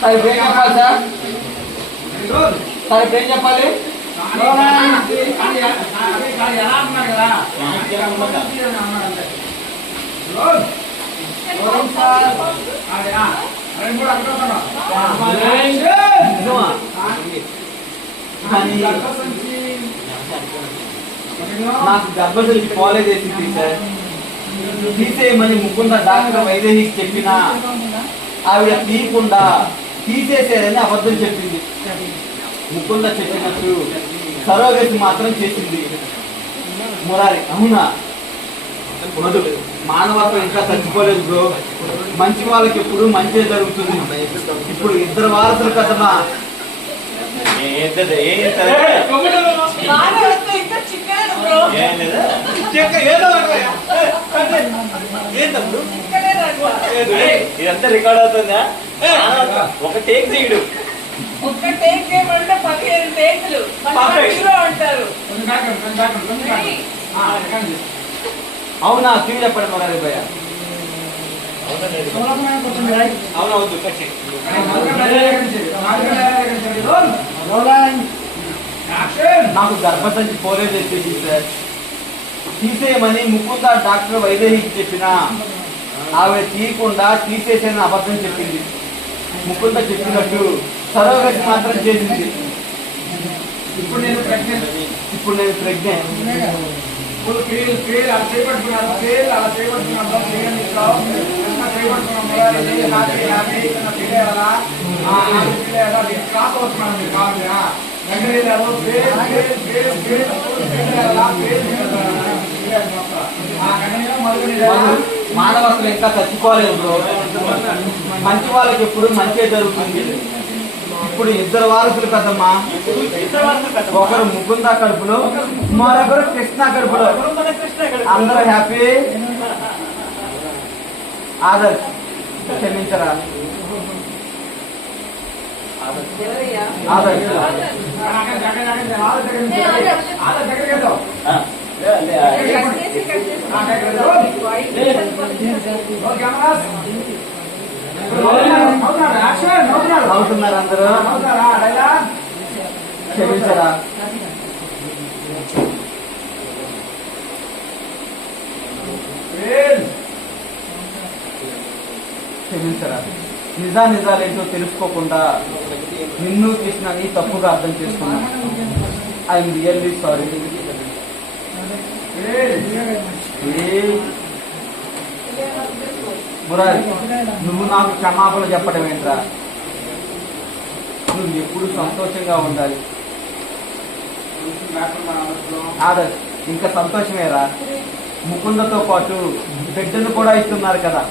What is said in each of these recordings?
Sir ఇప్పుడు ఏం చెప్పాలి సార్? సార్ ఇప్పుడు ఏం చెప్పాలి? నాకు గర్భసంచి కాలేజ్ వేసింది సార్. తీసేయమని ముకుంద డాక్టర్ వైదేహికి చెప్పినా ఆవిడ తీయకుండా తీసేసేదని అబద్ధం చెప్పింది. ముకుంద చెప్పినట్టు సరోగతి మాత్రం చేసింది మురారి. అవునా? మధు, మానవత్వం ఇంకా తగ్గిపోలేదు బ్రో. మంచి వాళ్ళకి ఎప్పుడు మంచి జరుగుతుంది. ఇప్పుడు ఇద్దరు వారసులు కదమ్మా. ఇదంతా రికార్డ్ అవుతుందా? ఒక టేక్ చేయడు, ఒక్క టేక్ చేయమంటే 15 టేకులు అంటారు. అవునా? తిరిగి చెప్పండి మురారి భయ్య. అవునవును. నాకు గర్భసంచి పోలేదు చెప్పేసి సార్. తీసేయమని ముకుంద డాక్టర్ వైదేహికి చెప్పినా ఆవిడ తీయకుండా తీసేసేని అబద్ధం చెప్పింది. ముకుంద చెప్పినట్టు సరోగతి మాత్రం చేసింది. ఇప్పుడు నేను ప్రెగ్నెంట్. మానవత్వం ఇంకా చచ్చిపోలేదు బ్రో. మంచి వాళ్ళకి ఎప్పుడు మంచి జరుగుతుంది. ఇప్పుడు ఇద్దరు వారసులు కదమ్మా. ఒకరు ముకుంద కడుపులో, మరొకరు కృష్ణ కడుపులో. అందరూ హ్యాపీ. ఆదర్శ్ క్షమించరా? ఆదర్శ్ అవుతున్నారు అందరూ. క్షమించరా? క్షమించరా? నిజాలేంటో తెలుసుకోకుండా నిన్ను కృష్ణని తప్పుగా అర్థం చేసుకున్నాను. I'm really sorry. మురారి, నువ్వు నాకు క్షమాపణ చెప్పడం ఏంట్రా? నువ్వు ఎప్పుడు సంతోషంగా ఉండాలి. ఆదర్శ్, ఇంకా సంతోషమేరా. ముకుందతో పాటు బిడ్డను కూడా ఇస్తున్నారు కదా.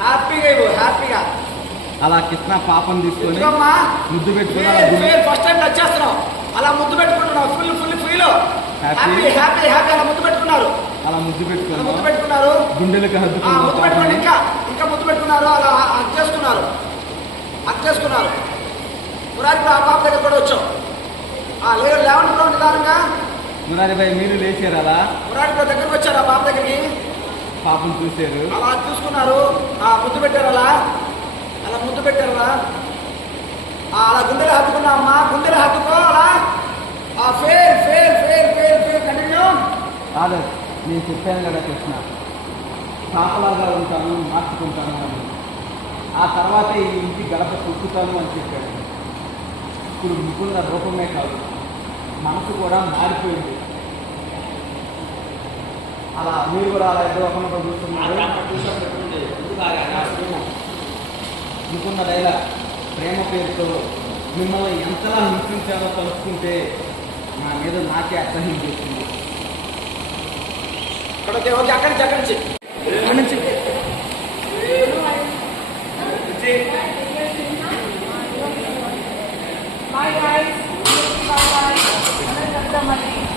హ్యాపీగా అలా కృష్ణ పాపం తీసుకొని ముద్దు పెట్టుకుని ఫస్ట్ టైం టచ్ చేస్తున్నాం. అలా ముద్దు పెట్టుకుంటున్నాం. ఫుల్ ఫీల్ హ్యాపీ అలా ముద్దు పెట్టుకున్నారు. గుండెలకు ముద్దు పెట్టుకోండి. ఇంకా ముద్దు పెట్టుకున్నారు. అలా హక్ చేసుకున్నారు. మురారి ఆ పాప దగ్గర కూడా వచ్చాం. లేవండి బ్రో నిదానంగా. మురారి భాయ్ మీరు లేచారు. అలా మురారి దగ్గరకు వచ్చారు. ఆ పాప దగ్గరికి పాపం చూశారు. అలా చూసుకున్నారు. ముద్దు పెట్టారు. అలా ముద్దు పెట్టారు. అలా గుండెలు హత్తుకున్నా అమ్మా. గుండెలు హత్తుకో. అలా ఫేర్ కంటిన్యూ. కాదు, నేను చెప్పాను కదా కృష్ణ, పాపలాగా ఉంటాను, మార్చుకుంటాను అని. ఆ తర్వాత ఈ ఇంటి గడప తొక్కుతాను అని చెప్పాడు. ఇప్పుడు ముకుంద రూపమే కాదు, మనసు కూడా మారిపోయింది. అలా మీరు కూడా అలా ఏదో ఒక చూస్తున్నారు. ముకుంద డైలా ప్రేమ పేరుతో మిమ్మల్ని ఎంతలా హింసించాలో తలుచుకుంటే నా మీద నాకే అసహ్యం చేస్తుంది. ఓకే ఓకే అక్కడి నుంచి అక్కడి నుంచి బాయ్ బాయ్. Bye bye.